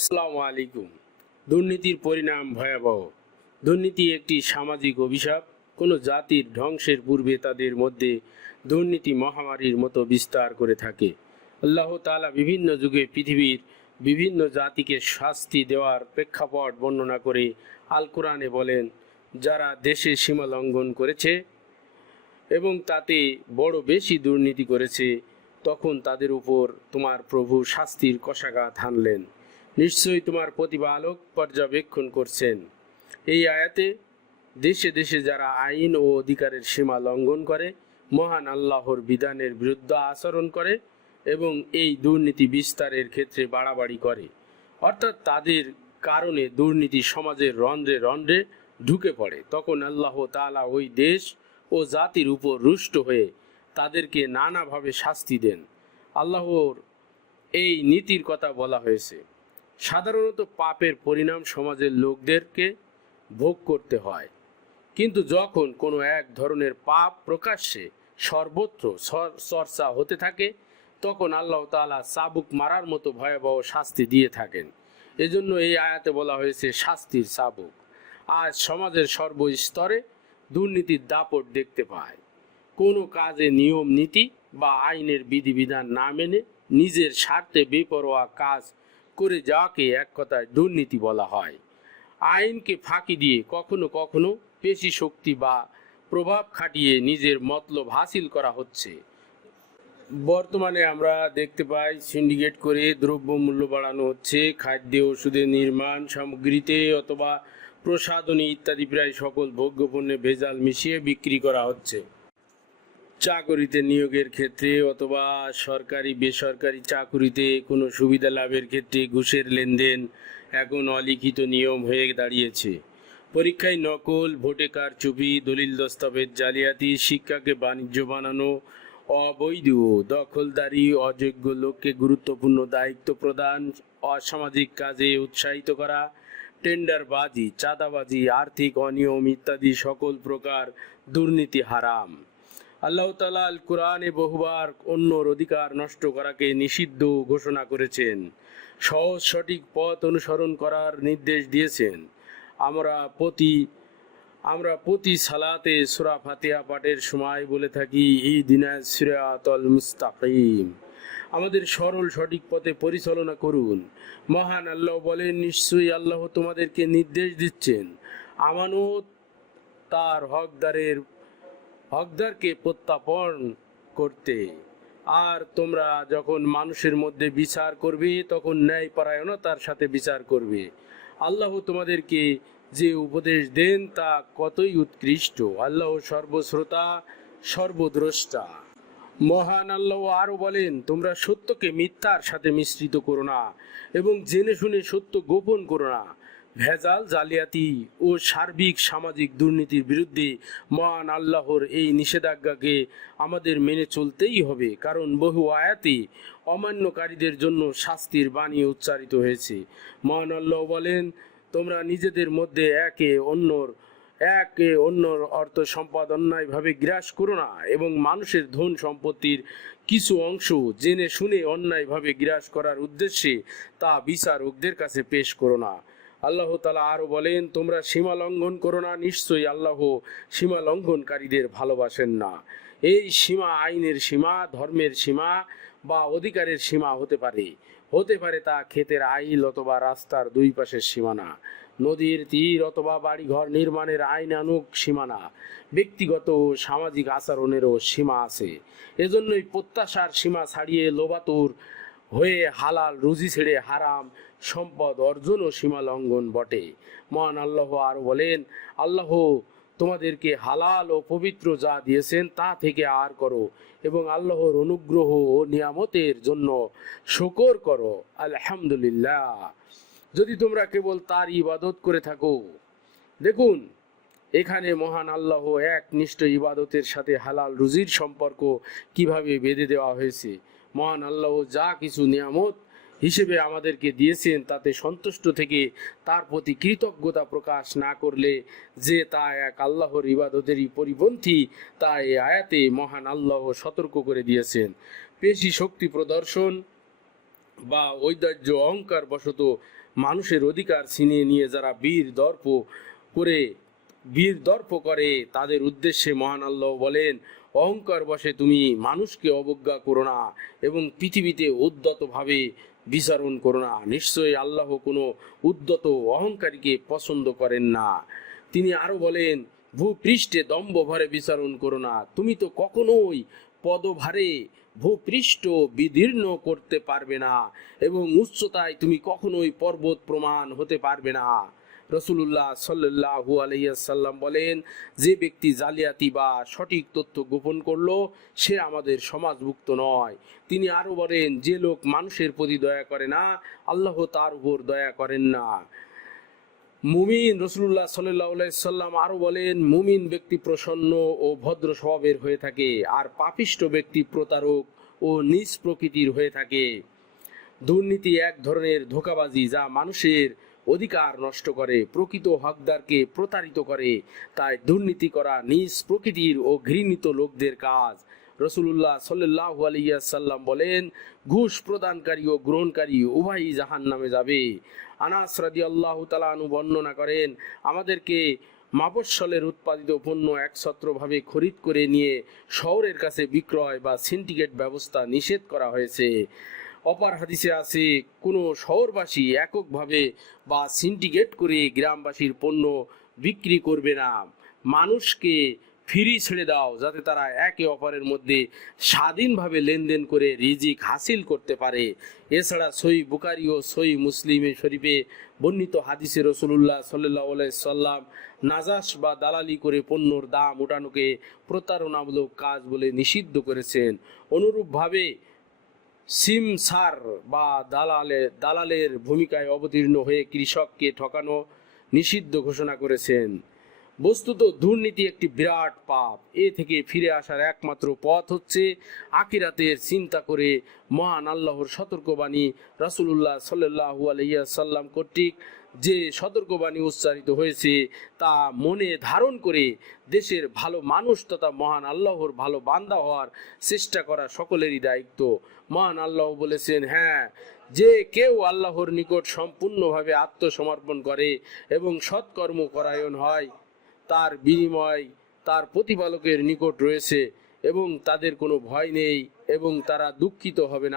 আসসালামু আলাইকুম। দুর্নীতির পরিণাম ভয়াবহ। দুর্নীতি একটি সামাজিক অভিশাপ। কোনো জাতির ধ্বংসের পূর্বে তাদের মধ্যে দুর্নীতি মহামারীর মতো বিস্তার করে থাকে। আল্লাহ তাআলা বিভিন্ন যুগে পৃথিবীর বিভিন্ন জাতিকে শাস্তি দেওয়ার প্রেক্ষাপট বর্ণনা করে আল কোরআনে বলেন, যারা দেশে সীমা লঙ্ঘন করেছে এবং তাতে বড় বেশি দুর্নীতি করেছে, তখন তাদের উপর তোমার প্রভু শাস্তির কষাঘাত হানলেন। নিশ্চয়ই তোমার প্রতিপালক পর্যবেক্ষণ করছেন। এই আয়াতে দেশে দেশে যারা আইন ও অধিকারের সীমা লঙ্ঘন করে, মহান আল্লাহর বিধানের বিরুদ্ধে আচরণ করে এবং এই দুর্নীতি বিস্তারের ক্ষেত্রে বাড়াবাড়ি করে। অর্থাৎ তাদের কারণে দুর্নীতি সমাজের রন্ধ্রে রন্ধ্রে ঢুকে পড়ে। তখন আল্লাহ তাআলা ওই দেশ ও জাতির উপর রুষ্ট হয়ে তাদেরকে নানাভাবে শাস্তি দেন। আল্লাহর এই নীতির কথা বলা হয়েছে। সাধারণত পাপের পরিণাম সমাজের লোকদেরকে ভোগ করতে হয়। কিন্তু যখন কোনো এক ধরনের পাপ প্রকাশ্যে সর্বত্র চর্চা হতে থাকে, তখন আল্লাহ তাআলা চাবুক মারার মতো ভয়াবহ শাস্তি দিয়ে থাকেন। এজন্য এই আয়াতে বলা হয়েছে, শাস্তির চাবুক। আজ সমাজের সর্বস্তরে দুর্নীতির দাপট দেখতে পায়। কোনো কাজে নিয়ম নীতি বা আইনের বিধিবিধান না মেনে নিজের স্বার্থে বেপরোয়া কাজ করে যাকে এক কথায় দুর্নীতি বলা হয়। আইনকে ফাঁকি দিয়ে কখনো কখনো পেশি শক্তি বা প্রভাব খাটিয়ে নিজের মতলব হাসিল করা হচ্ছে। বর্তমানে আমরা দেখতে পাই সিন্ডিকেট করে দ্রব্য মূল্য বাড়ানো হচ্ছে, খাদ্য, ওষুধের নির্মাণ সামগ্রীতে অথবা প্রসাধনী ইত্যাদি প্রায় সকল ভোগ্যপণ্যে ভেজাল মিশিয়ে বিক্রি করা হচ্ছে। চাকরিতে নিয়োগের ক্ষেত্রে অথবা সরকারি, বেসরকারি চাকুরিতে কোনো সুবিধা লাভের ক্ষেত্রে ঘুষের লেনদেন এখন অলিখিত নিয়ম হয়ে দাঁড়িয়েছে। পরীক্ষায় নকল, ভোটে কারচুপি, দলিল দস্তাবেজ, জালিয়াতি, শিক্ষাকে বাণিজ্য বানানো, অবৈধ দখলদারি, অযোগ্য লোককে গুরুত্বপূর্ণ দায়িত্ব প্রদান, অসামাজিক কাজে উৎসাহিত করা, টেন্ডারবাজি, চাঁদাবাজি, আর্থিক অনিয়ম ইত্যাদি সকল প্রকার দুর্নীতি হারাম। আল্লাহ তালা আল কোরআনে বহুবার অন্যর অধিকার নষ্ট করাকে নিষিদ্ধ ঘোষণা করেছেন। সহজ সঠিক পথ অনুসরণ করার নির্দেশ দিয়েছেন। আমরা প্রতি আমরা প্রতি সালাতে সুরা ফাতিহা পাঠের সময় বলে থাকি এই দিনা সিরাতল মুস্তাকিম। আমাদের সরল সঠিক পথে পরিচালনা করুন। মহান আল্লাহ বলেন, নিশ্চয়ই আল্লাহ তোমাদেরকে নির্দেশ দিচ্ছেন। আমানত তার হকদারের হকদারকে প্রত্যাপন করতে। আর তোমরা যখন মানুষের মধ্যে বিচার করবে, তখন ন্যায় পরায়ণতার সাথে বিচার করবে। আল্লাহ তোমাদেরকে যে উপদেশ দেন, তা কতই উৎকৃষ্ট। আল্লাহ সর্বশ্রোতা, সর্বদ্রষ্টা। মহান আল্লাহ আরও বলেন, তোমরা সত্যকে মিথ্যার সাথে মিশ্রিত করো না এবং জেনে শুনে সত্য গোপন করো না। ভেজাল, জালিয়াতি ও সার্বিক সামাজিক দুর্নীতির বিরুদ্ধে মহান আল্লাহর এই নিষেধাজ্ঞাকে আমাদের মেনে চলতেই হবে, কারণ বহু আয়াতে অমান্যকারীদের জন্য শাস্তির বাণী উচ্চারিত হয়েছে। মহান আল্লাহ বলেন, তোমরা নিজেদের মধ্যে একে অন্যর একে অন্যর অর্থ সম্পদ অন্যায়ভাবে গ্রাস করো না এবং মানুষের ধন সম্পত্তির কিছু অংশ জেনে শুনে অন্যায়ভাবে গ্রাস করার উদ্দেশ্যে তা বিচারকদের কাছে পেশ করো না। আল্লাহ তালা আরও বলেন, তোমরা সীমা লঙ্ঘন করো না, নিশ্চয়ই আল্লাহ সীমা লঙ্ঘনকারীদের ভালোবাসেন না। এই সীমা আইনের সীমা, ধর্মের সীমা বা অধিকারের সীমা হতে পারে। হতে পারে তা ক্ষেতের আইল অথবা রাস্তার দুই পাশের সীমানা। নদীর তীর অথবা বাড়িঘর নির্মাণের আইনানুক সীমানা। ব্যক্তিগত সামাজিক আচরণেরও সীমা আছে। এজন্যই প্রত্যাশার সীমা ছাড়িয়ে লোবাতুর হয়ে হালাল রুজি ছেড়ে হারাম সম্পদ অর্জন ও সীমা লঙ্ঘন বটে। মহান আল্লাহ আর বলেন, আল্লাহ তোমাদেরকে হালাল ও পবিত্র যা দিয়েছেন তা থেকে আর করো এবং আল্লাহর অনুগ্রহ ও নিয়ামতের জন্য শকর করো। আলহামদুলিল্লাহ। যদি তোমরা কেবল তার ইবাদত করে থাকো, দেখুন, এখানে মহান আল্লাহ এক নিষ্ঠ ইবাদতের সাথে হালাল রুজির সম্পর্ক কীভাবে বেঁধে দেওয়া হয়েছে। মহান আল্লাহ যা কিছু নিয়ামত হিসেবে আমাদেরকে দিয়েছেন, তাতে সন্তুষ্ট থেকে তার প্রতি কৃতজ্ঞতা প্রকাশ না করলে যে তা এক আল্লাহর ইবাদতেরই পরিপন্থী, তা এই আয়াতে মহান আল্লাহ সতর্ক করে দিয়েছেন। পেশি শক্তি প্রদর্শন বা ঐদার্য অহংকার বশত মানুষের অধিকার ছিনিয়ে নিয়ে যারা বীর, দর্প করে বীর দর্প করে, তাদের উদ্দেশ্যে মহান আল্লাহ বলেন, অহংকার বসে তুমি মানুষকে অবজ্ঞা করো না এবং পৃথিবীতে উদ্যতভাবে বিচারণ করো না। নিশ্চয়ই আল্লাহ কোনো উদ্যত অহংকারীকে পছন্দ করেন না। তিনি আরও বলেন, ভূপৃষ্ঠে দম্ভ ভরে বিচারণ করো না। তুমি তো কখনোই পদভারে ভূপৃষ্ঠ বিদীর্ণ করতে পারবে না এবং উচ্চতায় তুমি কখনোই পর্বত প্রমাণ হতে পারবে না। রসুল্লাহ সাল্লাহু আলাইসাল্লাম বলেন, যে ব্যক্তি জালিয়াতি বা সঠিক তথ্য গোপন করল, সে আমাদের সমাজভুক্ত নয়। তিনি আরও বলেন, যে লোক মানুষের প্রতি দয়া করে না, আল্লাহ তার উপর দয়া করেন না। মুমিন রসুল্লাহ সাল্লাহ সাল্লাম আরও বলেন, মুমিন ব্যক্তি প্রসন্ন ও ভদ্র স্বভাবের হয়ে থাকে, আর পাপিষ্ট ব্যক্তি প্রতারক ও নিজ প্রকৃতির হয়ে থাকে। দুর্নীতি এক ধরনের ধোকাবাজি যা মানুষের অধিকার নষ্ট করে, প্রকৃত হকদারকে প্রতারিত করে। তাই দুর্নীতি করা নিজ প্রকৃতির ও ঘৃণিত লোকদের কাজ। রসুল্লাহ সাল্লাহ আলিয়াল্লাম বলেন, ঘুষ প্রদানকারী ও গ্রহণকারী উভয়ই জাহান নামে যাবে। আনাস রাদি আল্লাহ তালানু বর্ণনা করেন, আমাদেরকে মাবসলের উৎপাদিত পণ্য একছত্রভাবে খরিদ করে নিয়ে শহরের কাছে বিক্রয় বা সিন্ডিকেট ব্যবস্থা নিষেধ করা হয়েছে। অপার হাদিসে আছে, কোনো শহরবাসী এককভাবে বা সিন্ডিকেট করে গ্রামবাসীর পণ্য বিক্রি করবে না। মানুষকে ফ্রি ছেড়ে দাও, যাতে তারা একে অপরের মধ্যে স্বাধীনভাবে লেনদেন করে রিজিক হাসিল করতে পারে। এছাড়া সই বুকারি ও সই মুসলিমে শরীফে বর্ণিত হাদিসে রসুল্লাহ সাল্লাহ সাল্লাম নাজাস বা দালালি করে পণ্যর দাম ওঠানোকে প্রতারণামূলক কাজ বলে নিষিদ্ধ করেছেন। অনুরূপভাবে সিমসার বা দালালে দালালের ভূমিকায় অবতীর্ণ হয়ে কৃষককে ঠকানো নিষিদ্ধ ঘোষণা করেছেন। বস্তুত দুর্নীতি একটি বিরাট পাপ। এ থেকে ফিরে আসার একমাত্র পথ হচ্ছে আকিরাতের চিন্তা করে মহান আল্লাহর সতর্কবাণী রাসুলুল্লাহ সাল্লাহু আলহিয়া সাল্লাম কর্তৃক। যে সতর্কবাণী উচ্চারিত হয়েছে, তা মনে ধারণ করে দেশের ভালো মানুষ তথা মহান আল্লাহর ভালো বান্দা হওয়ার চেষ্টা করা সকলেরই দায়িত্ব। মহান আল্লাহ বলেছেন হ্যাঁ যে কেউ আল্লাহর নিকট সম্পূর্ণভাবে আত্মসমর্পণ করে এবং সৎকর্ম পরায়ণ হয় তার বিনিময়, তার প্রতিপালকের নিকট রয়েছে এবং তাদের কোনো ভয় নেই এবং তারা দুঃখিত হবে না।